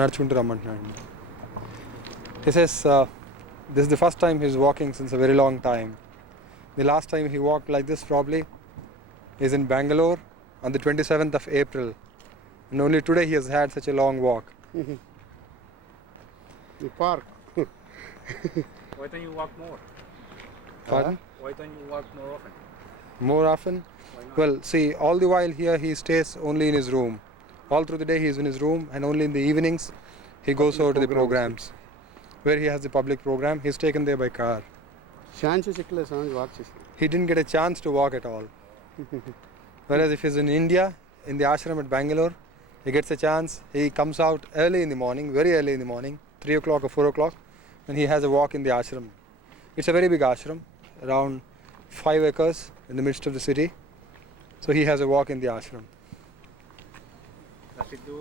నడుచుకుంటూ రమ్మంటున్నాడు. He says this is the first time he's walking since a very long time. The last time he walked like this probably is in Bangalore on the 27th of April, and only today he has had such a long walk. The park. Why don't you walk more? Pardon? Why don't you walk more often? More often? Why not? Well, see, all the while here he stays only in his room. All through the day he is in his room, and only in the evenings he goes over to the programs. Where he has the public program, he's taken there by car. Chance sikle samaj walk chesi. He didn't get a chance to walk at all. Whereas if he's in India, in the ashram at Bangalore, he gets a chance. He comes out early in the morning, very early in the morning, 3 o'clock or 4 o'clock, and he has a walk in the ashram. It's a very big ashram, around 5 acres in the midst of the city. So he has a walk in the ashram. Does he do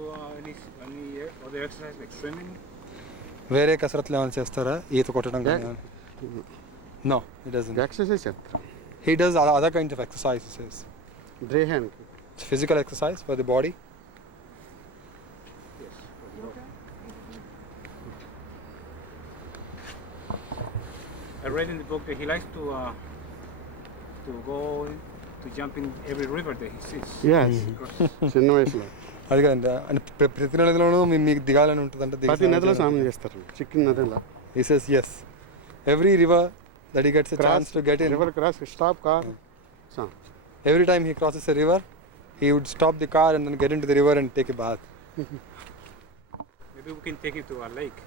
any other exercise like swimming? వేరే కసరత్లు ఏమైనా చేస్తారా? ఈత కొట్టడం కానీ? No, he doesn't. Exercise చేస్తారు. He does other kinds of exercises. Dray hand. It's physical exercise for the body. Yes. I read in the book that he likes to go to jump in every river that he sees. Yes. చిన్న వయసులో. అది కదండి. అంటే ప్రతి నదిలోనూ మీకు దిగాలని ఉంటుందంటే ప్రతి నదిలో స్నానం చేస్తారు. చిక్కిన నదిలో. He says yes. Every river that he gets a chance to get in. River cross, stop car. Every time he crosses a river, he would stop the car and then get into the river and take a bath. Maybe we can take him to a lake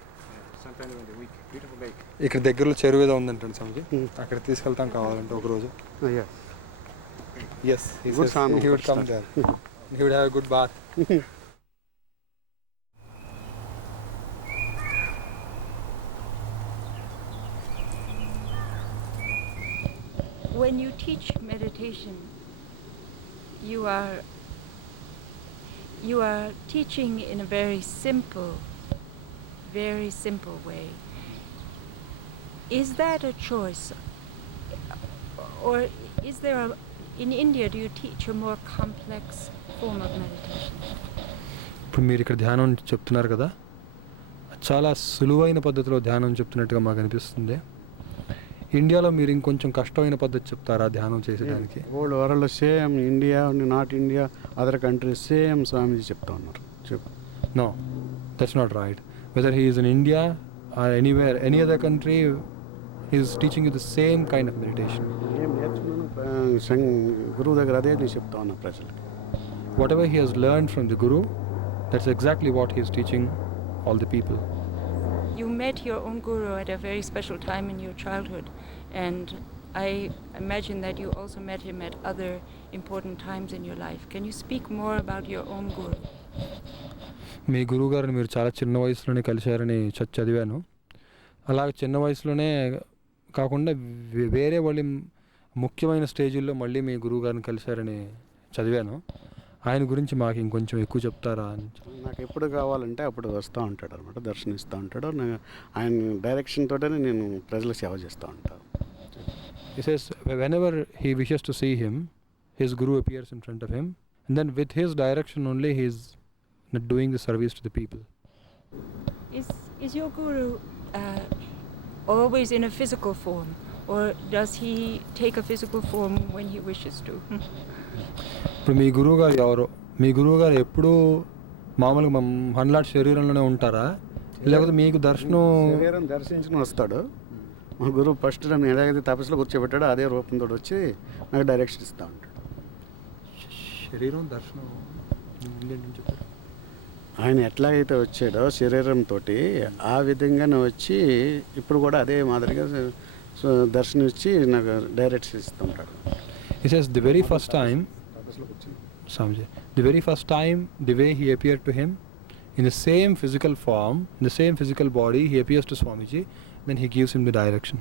sometime during the week. Beautiful lake. ఇక్కడ దగ్గరలో చెరువు ఏదో ఉందంటండి స్వామిజీ. అక్కడ తీసుకెళ్తాం కావాలంటే ఒక రోజు. Yes, he says he would come there. He would have a good bath. When you teach meditation, you are teaching in a very simple way. Is that a choice, or is there in India do you teach a more complex form of meditation? ఇప్పుడు మీరు ఇక్కడ ధ్యానం చెప్తున్నారు కదా, చాలా సులువైన పద్ధతిలో ధ్యానం చెప్తున్నట్టుగా మాకు అనిపిస్తుంది. ఇండియాలో మీరు ఇంకొంచెం కష్టమైన పద్ధతి చెప్తారా ధ్యానం చేసేదానికి? Old world same, India not India, other countries same Swamiji చెప్తా ఉన్నారు. No, that's not right. Whether he is in India or anywhere, any other country, he is teaching you the same kind of meditation. గురువు దగ్గర అదే నేను చెప్తా ఉన్నా ప్రజలకి. Whatever he has learned from the Guru, that's exactly what he is teaching all the people. You met your own guru at a very special time in your childhood, and I imagine that you also met him at other important times in your life. Can you speak more about your own guru? మీ గురువు గారిని మీరు చాలా చిన్న వయసులోనే కలిశారని చదివాను. అలాగే చిన్న వయసులోనే కాకుండా వేరే వాళ్ళు ముఖ్యమైన స్టేజీల్లో మళ్ళీ మీ గురువు గారిని కలిశారని చదివాను. ఆయన గురించి మాకు ఇంకొంచెం ఎక్కువ చెప్తారా అని. నాకు ఎప్పుడు కావాలంటే అప్పుడు వస్తూ ఉంటాడు అనమాట, దర్శనిస్తూ ఉంటాడు. ఆయన డైరెక్షన్ తోటనే నేను ప్రజలకు సేవ చేస్తూ ఉంటాను. He says whenever he wishes to see him, his guru appears in front of him, and then with his direction only he is doing the service to the people. Is your guru always in a physical form, or does he take a physical form when he wishes to? ఇప్పుడు మీ గురువు గారు ఎవరు? మీ గురువు గారు ఎప్పుడు మామూలుగా మనలాంటి శరీరంలోనే ఉంటారా, లేకపోతే మీకు శరీరం దర్శించుకుని వస్తాడు? మా గురువు ఫస్ట్ నన్ను ఎలాగైతే తపస్సులో కూర్చోబెట్టాడో అదే రూపంతో వచ్చి నాకు డైరెక్షన్ ఇస్తూ ఉంటాడు. శరీరం దర్శనం ఆయన ఎట్లాగైతే వచ్చాడో శరీరంతో ఆ విధంగానే వచ్చి ఇప్పుడు కూడా అదే మాదిరిగా దర్శనం ఇచ్చి నాకు డైరెక్షన్ ఇస్తూ ఉంటాడు. He says the very first time, Swamiji, the very first time the way he appeared to him in the same physical form, in the same physical body, he appears to Swamiji, then he gives him the direction.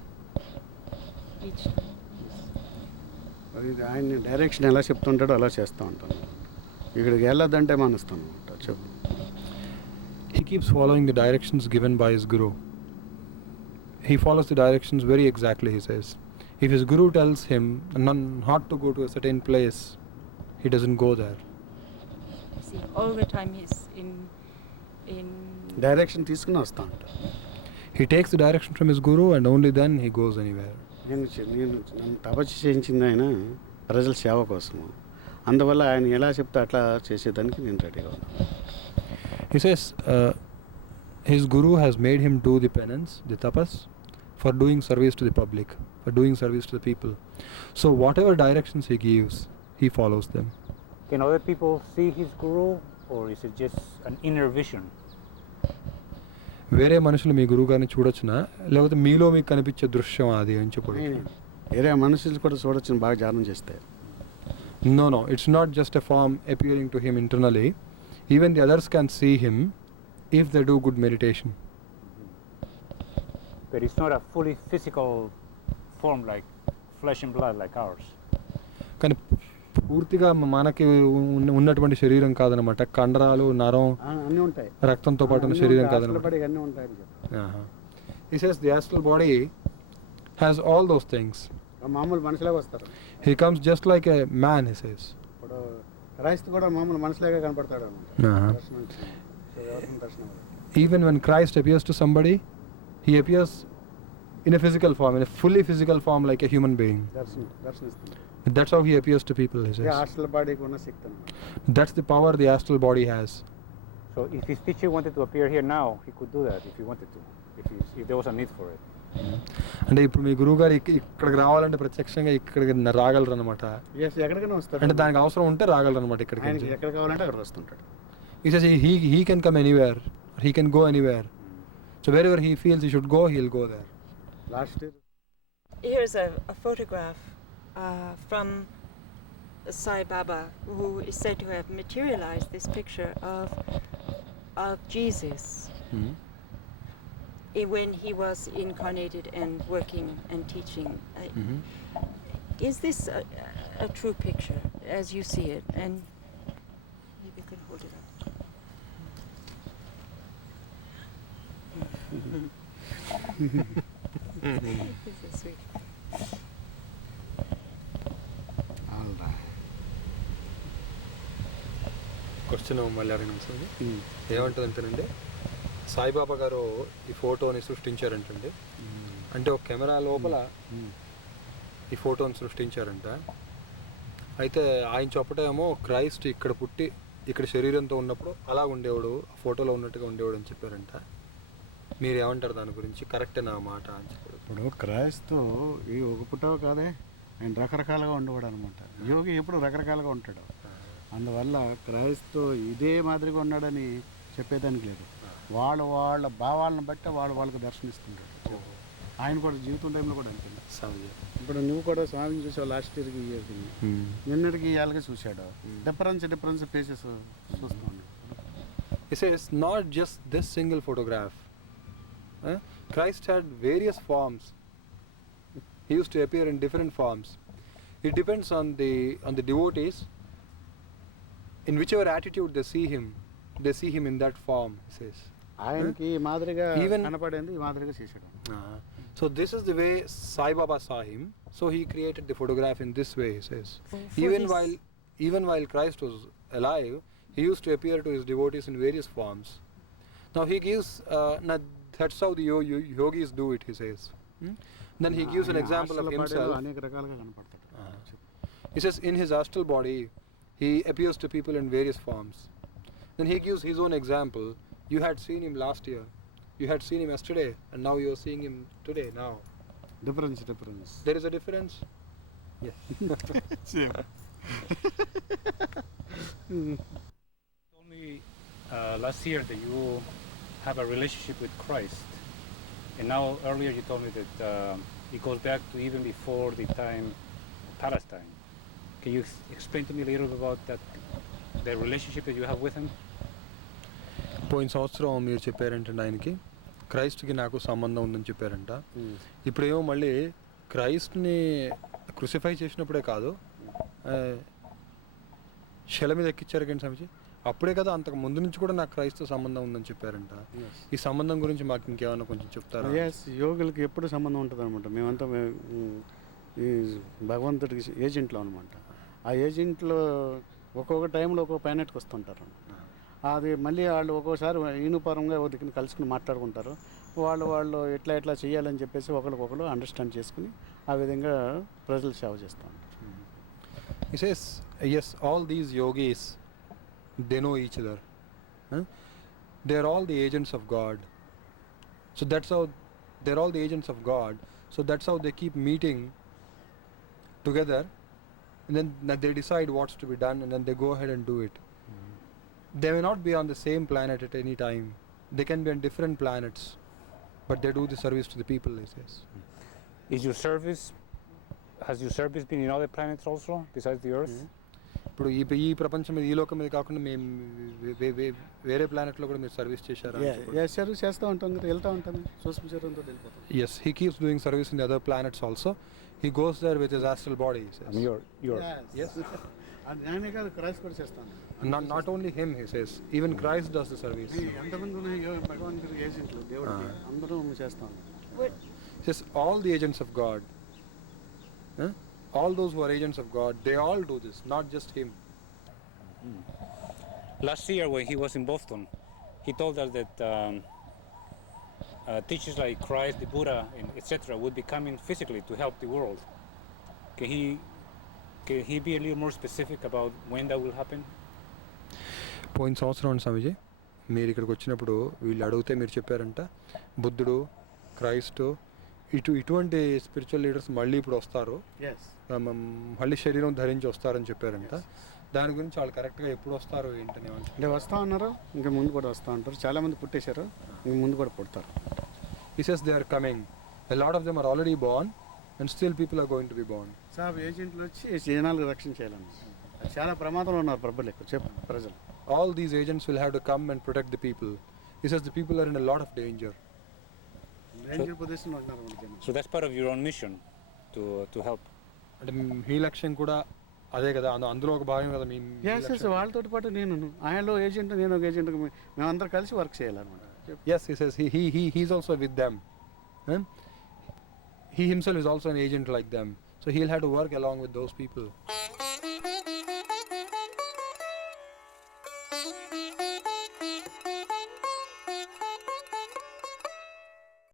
ఆయన డైరెక్షన్ ఎలా చెప్తుంటాడో అలా చేస్తూ ఉంటాను. ఇక్కడికి వెళ్ళొద్దంటే మానేస్తాను. చెప్పు. He keeps following the directions given by his guru. He follows the directions very exactly, he says. If his guru tells him not to go to a certain place, he doesn't go there. See, all the time he's in direction తీసుకుని వస్తూ ఉంటారు. He takes the direction from his guru and only then he goes anywhere. నన్ను తపస్సు చేయించింది ఆయన ప్రజల సేవ కోసము. అందువల్ల ఆయన ఎలా చెప్తే అట్లా చేసేదానికి నేను రెడీగా ఉన్నాను. He says his guru has made him do the penance, the tapas, for doing service to the public, for doing service to the people. So whatever directions he gives, he follows them. Can other people see his guru, or is it just an inner vision? వేరే మనుషులు మీ గురువు గారిని చూడొచ్చునా, లేకపోతే మీలో మీకు కనిపించే దృశ్యం అది అని చెప్పొచ్చు. వేరే మనుషులు కూడా చూడొచ్చు బాగా ధ్యానం చేస్తే. No, it's not just a form appearing to him internally. Even the others can see him if they do good meditation. But it's not a fully physical form like flesh and blood like ours. కానీ పూర్తిగా మనకి ఉన్నటువంటి శరీరం కాదనమాట. కండరాలు, నరం, అన్నీ ఉంటాయి, రక్తంతో పాటు ఉన్న శరీరం కాదనమాట. అన్నీ ఉంటాయని చెప్పి. He says the astral body has all those things. మామూలు మనుషులాగా వస్తారు. He comes just like a man, he says. ఇప్పుడు క్రైస్తు కూడా మామూలు మనుషులాగా కనపడతాడు దర్శనం. Even when Christ appears to somebody, he appears in a physical form, in a fully physical form, like a human being. దర్శనిస్తుంది. That's how he appears to people, he says. Astral బాడీకి ఉన్న శక్తి. That's the power the astral body has. So if his teacher wanted to appear here now, he could do that if he wanted to, if there was a need for it. అంటే ఇప్పుడు మీ గురువు గారు ఇక్కడికి రావాలంటే ప్రత్యక్షంగా ఇక్కడికి రాగలరు అనమాట. ఎక్కడికైనా వస్తాడు. అంటే దానికి అవసరం ఉంటే రాగలరు అనమాట. ఇక్కడికి ఎక్కడ కావాలంటే అక్కడ వస్తుంటాడు. He says he can come anywhere, he can go anywhere. So wherever he feels he should go, he'll go there. Last year. Here's a photograph from Sai Baba, who is said to have materialized this picture of Jesus when he was incarnated and working and teaching. Is this a true picture as you see it? And you can hold it up. This is sweet. Question మళ్ళీ అడిగిన సార్ ఏమంటుందంటేనండి, సాయిబాబా గారు ఈ ఫోటోని సృష్టించారంటండి. అంటే ఒక కెమెరా లోపల ఈ ఫోటోని సృష్టించారంట. అయితే ఆయన చెప్పటేమో క్రైస్ట్ ఇక్కడ పుట్టి ఇక్కడ శరీరంతో ఉన్నప్పుడు అలా ఉండేవాడు, ఫోటోలో ఉన్నట్టుగా ఉండేవాడు అని చెప్పారంట. మీరు ఏమంటారు దాని గురించి? కరెక్టే నా మాట అని చెప్పారు. ఇప్పుడు క్రైస్తు ఈ ఒక పుట్టవ కాదే, ఆయన రకరకాలుగా ఉండేవాడు అనమాట. యోగి ఎప్పుడు రకరకాలుగా ఉంటాడు. అందువల్ల క్రైస్తు ఇదే మాదిరిగా ఉన్నాడని చెప్పేదానికి లేదు. వాళ్ళ భావాలను బట్టి వాళ్ళకు దర్శనిస్తుంటాడు. ఆయన కూడా జీవితం టైంలో కూడా అంతే. ఇప్పుడు నువ్వు కూడా స్వామిని చూసావు, లాస్ట్ ఇయర్కి ఇయర్కి నిన్నటికి ఇవాళగా చూశాడు. డిఫరెన్స్ ఫేసెస్ చూస్తూ ఉన్నాడు. He says not just this single photograph. Christ had various forms. He used to appear in different forms. It depends on the devotees. In whichever attitude they see him in that form, he says. ఆయనకి మాదిరిగా కనపడేది ఈ మాదిరిగా చేశాడు. So this is the way Sai Baba saw him. So he created the photograph in this way, he says. Even while Christ was alive, he used to appear to his devotees in various forms. Now he gives that's how the yogis do it, he says. Then he gives an example of himself. అనేక రకాలుగా కనపడతాడు. He says in his astral body he appears to people in various forms. Then he gives his own example. You had seen him last year, you had seen him yesterday, and now you are seeing him today. Now Difference. there is a difference. Yes. Same. Told me last year that you have a relationship with Christ, and now earlier you told me that it goes back to even before the time of Palestine. Can you explain to me a little bit about the relationship that you have with him? పోయిన సంవత్సరం మీరు చెప్పారంటండి ఆయనకి క్రైస్ట్కి నాకు సంబంధం ఉందని చెప్పారంట. ఇప్పుడేమో మళ్ళీ క్రైస్ట్ని క్రూసిఫై చేసినప్పుడే కాదు, శిల మీద ఎక్కిచ్చారు కానీ స్వామిజీ, అప్పుడే కదా అంతకు ముందు నుంచి కూడా నాకు క్రైస్తవ సంబంధం ఉందని చెప్పారంట. ఈ సంబంధం గురించి మాకు ఇంకేమన్నా కొంచెం చెప్తారా? యోగులకి ఎప్పుడు సంబంధం ఉంటుంది అనమాట. మేమంతా ఈ భగవంతుడికి ఏజెంట్లో అనమాట. ఆ ఏజెంట్లో ఒక్కొక్క టైంలో ఒక్కొక్క ప్లానెట్కి వస్తుంటారు. అది మళ్ళీ వాళ్ళు ఒక్కోసారి ఈనుపరంగా ఒక దిక్కున కలుసుకుని మాట్లాడుకుంటారు. వాళ్ళు ఎట్లా చేయాలని చెప్పేసి ఒకరికొకరు అండర్స్టాండ్ చేసుకుని ఆ విధంగా ప్రజలు సేవ చేస్తూ ఉంటారు. He says, yes, all these yogis, they know each other. Huh? They're all the agents of God. So that's how they're all the agents of God. So that's how they keep meeting together, and then they decide what's to be done, and then they go ahead and do it. They may not be on the same planet at any time. They can be on different planets, but they do the service to the people, he says. Has your service been in other planets also besides the Earth? ఇప్పుడు ఈ ప్రపంచం మీద, ఈ లోకం మీద కాకుండా మేము వేరే ప్లానెట్లో కూడా మీరు సర్వీస్ చేశారా? సర్వీస్ చేస్తూ ఉంటాం కదా, వెళ్తూ ఉంటాను సూక్ష్మ శరీరంతో వెళ్ళిపోతాం. Yes, he keeps doing service in the other planets also. He goes there with his astral body, he says. And you're Yes. నేనే కాదు, క్రైస్ట్ కూడా చేస్తాను. Not only him, he says. Even Christ does the service. ఎంతమంది ఉన్నాయి భగవంతుడి ఏజెంట్లు, దేవుడికి అందరూ చేస్తాం. He says all the agents of God, all those who are agents of God, they all do this, not just him. Last year when he was in Boston, he told us that teachers like Christ, the Buddha, and etc. would be coming physically to help the world. Can he be a little more specific about when that will happen? పోయిన సంవత్సరం స్వామిజీ మీరు ఇక్కడికి వచ్చినప్పుడు వీళ్ళు అడిగితే మీరు చెప్పారంట, బుద్ధుడు, క్రైస్ట్, ఇటువంటి స్పిరిచువల్ లీడర్స్ మళ్ళీ ఇప్పుడు వస్తారు, మళ్ళీ శరీరం ధరించి వస్తారని చెప్పారంట. దాని గురించి వాళ్ళు కరెక్ట్గా ఎప్పుడు వస్తారు ఏంటని అంటే వస్తూ ఉన్నారు, ఇంకా ముందు కూడా వస్తూ ఉంటారు. చాలామంది పుట్టేశారు, ఇంక ముందు కూడా పుడతారు. He says they are coming. A lot of them are already born and still people are going to be born. సాబ్ ఏజెంట్లు వచ్చి జనాలకు రక్షణ చేయాలని చాలా ప్రమాదంలో ఉన్నారు ప్రజలు. All these agents will have to come and protect the people. He says the people are in a lot of danger. So that's part of your own mission to help. అంటే మీ లక్ష్యం కూడా అదే కదా, అందులో ఒక భాగం కదా మీ. వాళ్ళతో పాటు నేను ఆయనలో ఏజెంట్, నేను ఒక ఏజెంట్, మేమందరం కలిసి వర్క్ చేయాలన్నమాట. Yes, he says he's also with them. He himself is also an agent like them. So he'll have to work along with those people.